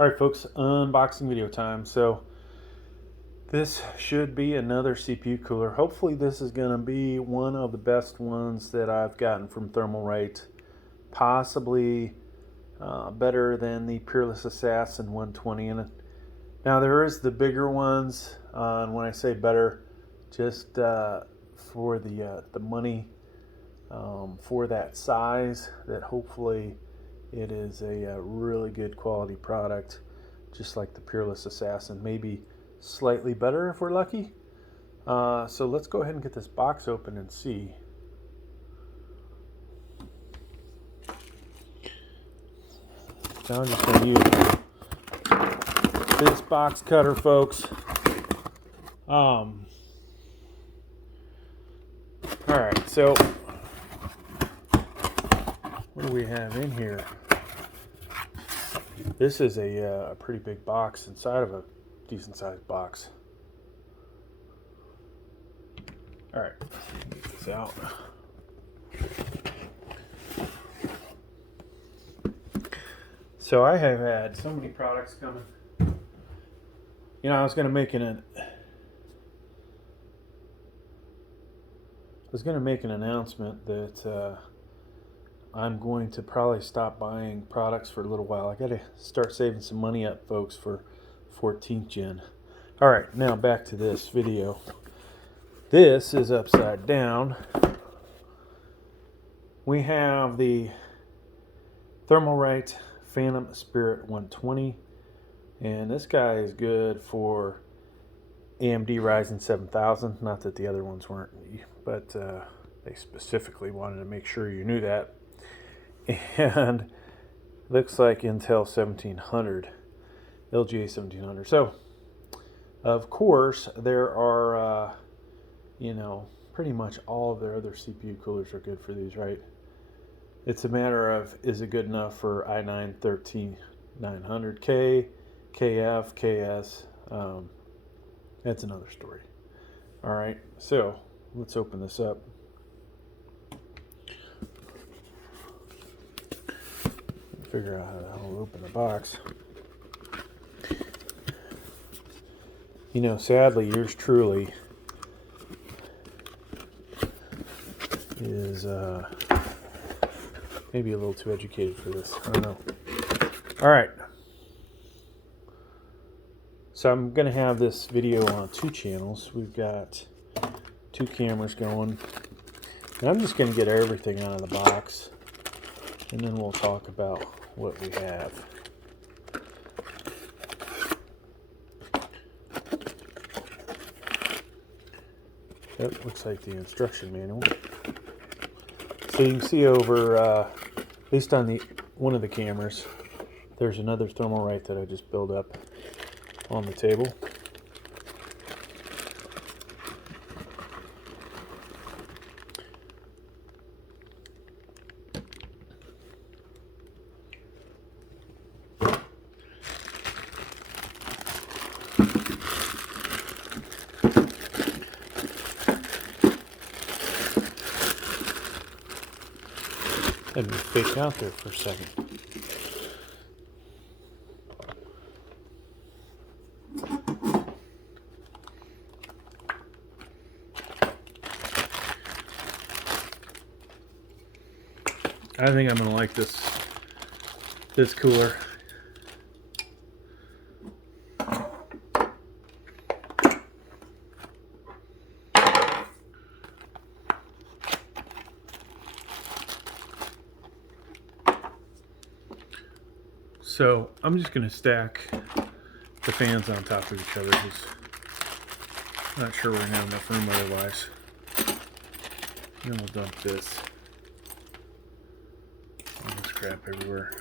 Alright folks, unboxing video time. So this should be another CPU cooler. Hopefully this is going to be one of the best ones that I've gotten from Thermalright. Possibly better than the Peerless Assassin 120. And now there is the bigger ones, and when I say better, just for the money, for that size, that hopefully it is a really good quality product, just like the Peerless Assassin, maybe slightly better if we're lucky. So let's go ahead and get this box open and see. Now I'm just going to use this box cutter, folks. Alright, so what do we have in here? This is a pretty big box inside of a decent sized box. Alright, get this out. So I have had so many products coming. You know, I was going to make an announcement that I'm going to probably stop buying products for a little while. I got to start saving some money up, folks, for 14th Gen. All right, now back to this video. This is upside down. We have the Thermalright Phantom Spirit 120, and this guy is good for AMD Ryzen 7000. Not that the other ones weren't, but they specifically wanted to make sure you knew that. And looks like Intel 1700, LGA 1700. So, of course, there are, you know, pretty much all of their other CPU coolers are good for these, right? It's a matter of, is it good enough for I9-13900kf, KS? That's another story. All right, so let's open this up. Figure out how the hell to open the box. You know, sadly, yours truly is maybe a little too educated for this. I don't know. All right. So I'm going to have this video on 2 channels. We've got 2 cameras going. And I'm just going to get everything out of the box, and then we'll talk about what we have. That looks like the instruction manual. So you can see over, at least on one of the cameras, there's another Thermalright that I just built up on the table. Let me fake out there for a second. I think I'm gonna like this cooler. So I'm just going to stack the fans on top of each other because I'm not sure we're going to have enough room otherwise. Then we'll dump this. All this crap everywhere.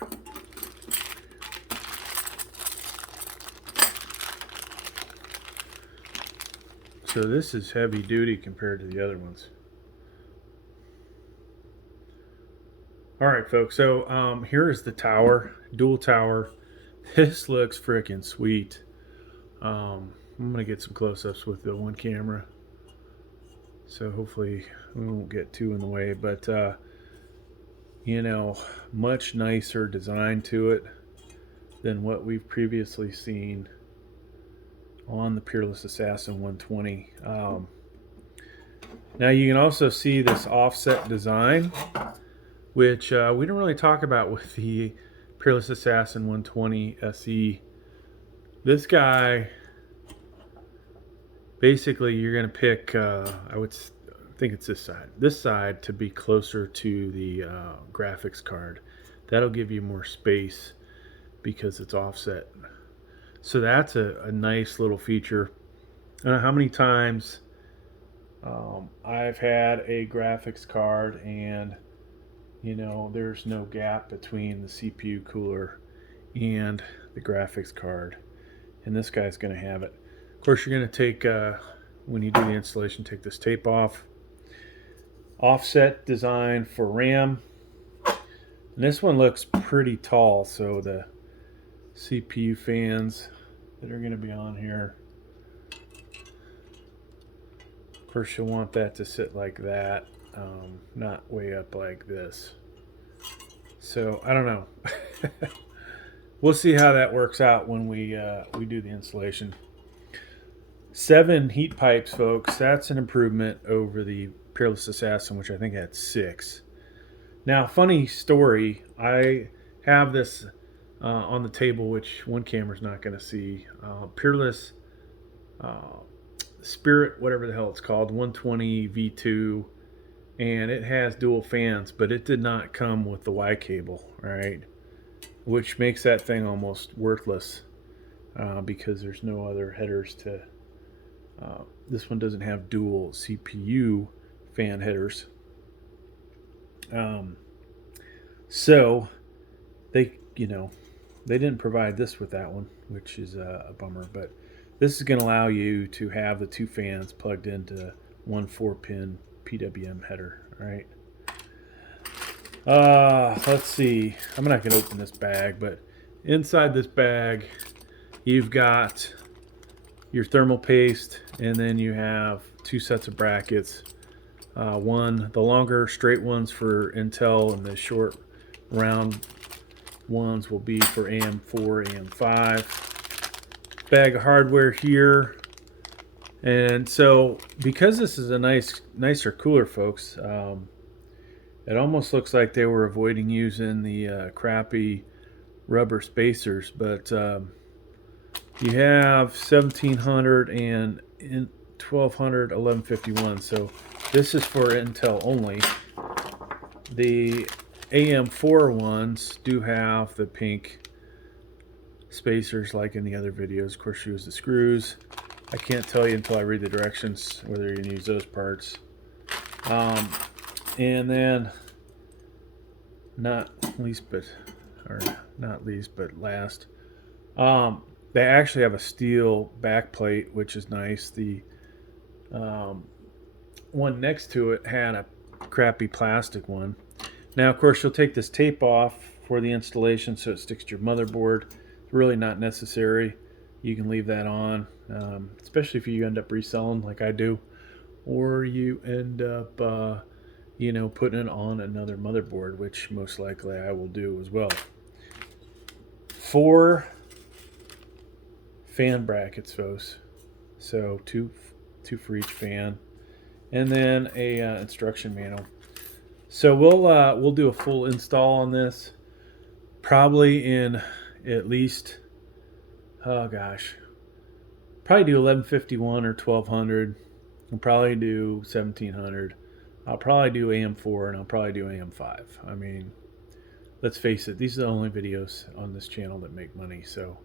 So this is heavy duty compared to the other ones. Alright folks, so here is the tower, dual tower. This looks freaking sweet. I'm going to get some close-ups with the one camera, so hopefully we won't get too in the way, but you know, much nicer design to it. than what we've previously seen on the Peerless Assassin 120. Now you can also see this offset design, which we didn't really talk about with the Peerless Assassin 120 SE. This guy, basically you're going to pick, I would think it's this side to be closer to the graphics card. That'll give you more space because it's offset. So that's a nice little feature. I don't know how many times I've had a graphics card and there's no gap between the CPU cooler and the graphics card, and this guy's going to have it. Of course, you're going to take, when you do the installation, take this tape off. Offset design for RAM. And this one looks pretty tall, so the CPU fans that are going to be on here, of course you'll want that to sit like that, not way up like this. So I don't know. We'll see how that works out when we do the installation. 7 heat pipes, folks. That's an improvement over the Peerless Assassin, which I think had 6. Now, funny story. I have this on the table, which one camera's not going to see. Peerless Spirit, whatever the hell it's called, 120 V2, and it has dual fans, but it did not come with the Y cable, right? Which makes that thing almost worthless because there's no other headers to. This one doesn't have dual CPU fan headers. So they didn't provide this with that one, which is a bummer, but this is going to allow you to have the 2 fans plugged into one 4-pin PWM header. All right. Let's see. I'm not going to open this bag, but inside this bag, you've got your thermal paste, and then you have 2 sets of brackets. The longer straight ones for Intel, and the short round ones will be for AM4, AM5. Bag of hardware here. And so because this is a nicer cooler, folks, it almost looks like they were avoiding using the crappy rubber spacers, but you have 1700 and 1200 1151, so this is for Intel only. The AM4 ones do have the pink spacers like in the other videos. Of course, use the screws. I can't tell you until I read the directions whether you're going to use those parts. And then, not least but last, they actually have a steel back plate, which is nice. The one next to it had a crappy plastic one. Now, of course, you'll take this tape off for the installation so it sticks to your motherboard. It's really not necessary. You can leave that on, especially if you end up reselling like I do, or you end up, putting it on another motherboard, which most likely I will do as well. 4 fan brackets, folks. So two for each fan, and then a instruction manual. So we'll do a full install on this, probably in at least, probably do 1151 or 1200. I'll probably do 1700. I'll probably do AM4, and I'll probably do AM5. I mean, let's face it, these are the only videos on this channel that make money, so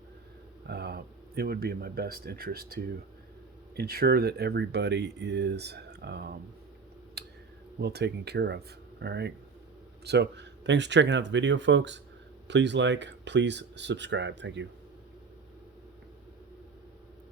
it would be in my best interest to ensure that everybody is well taken care of. All right. So thanks for checking out the video, folks. Please like, please subscribe. Thank you.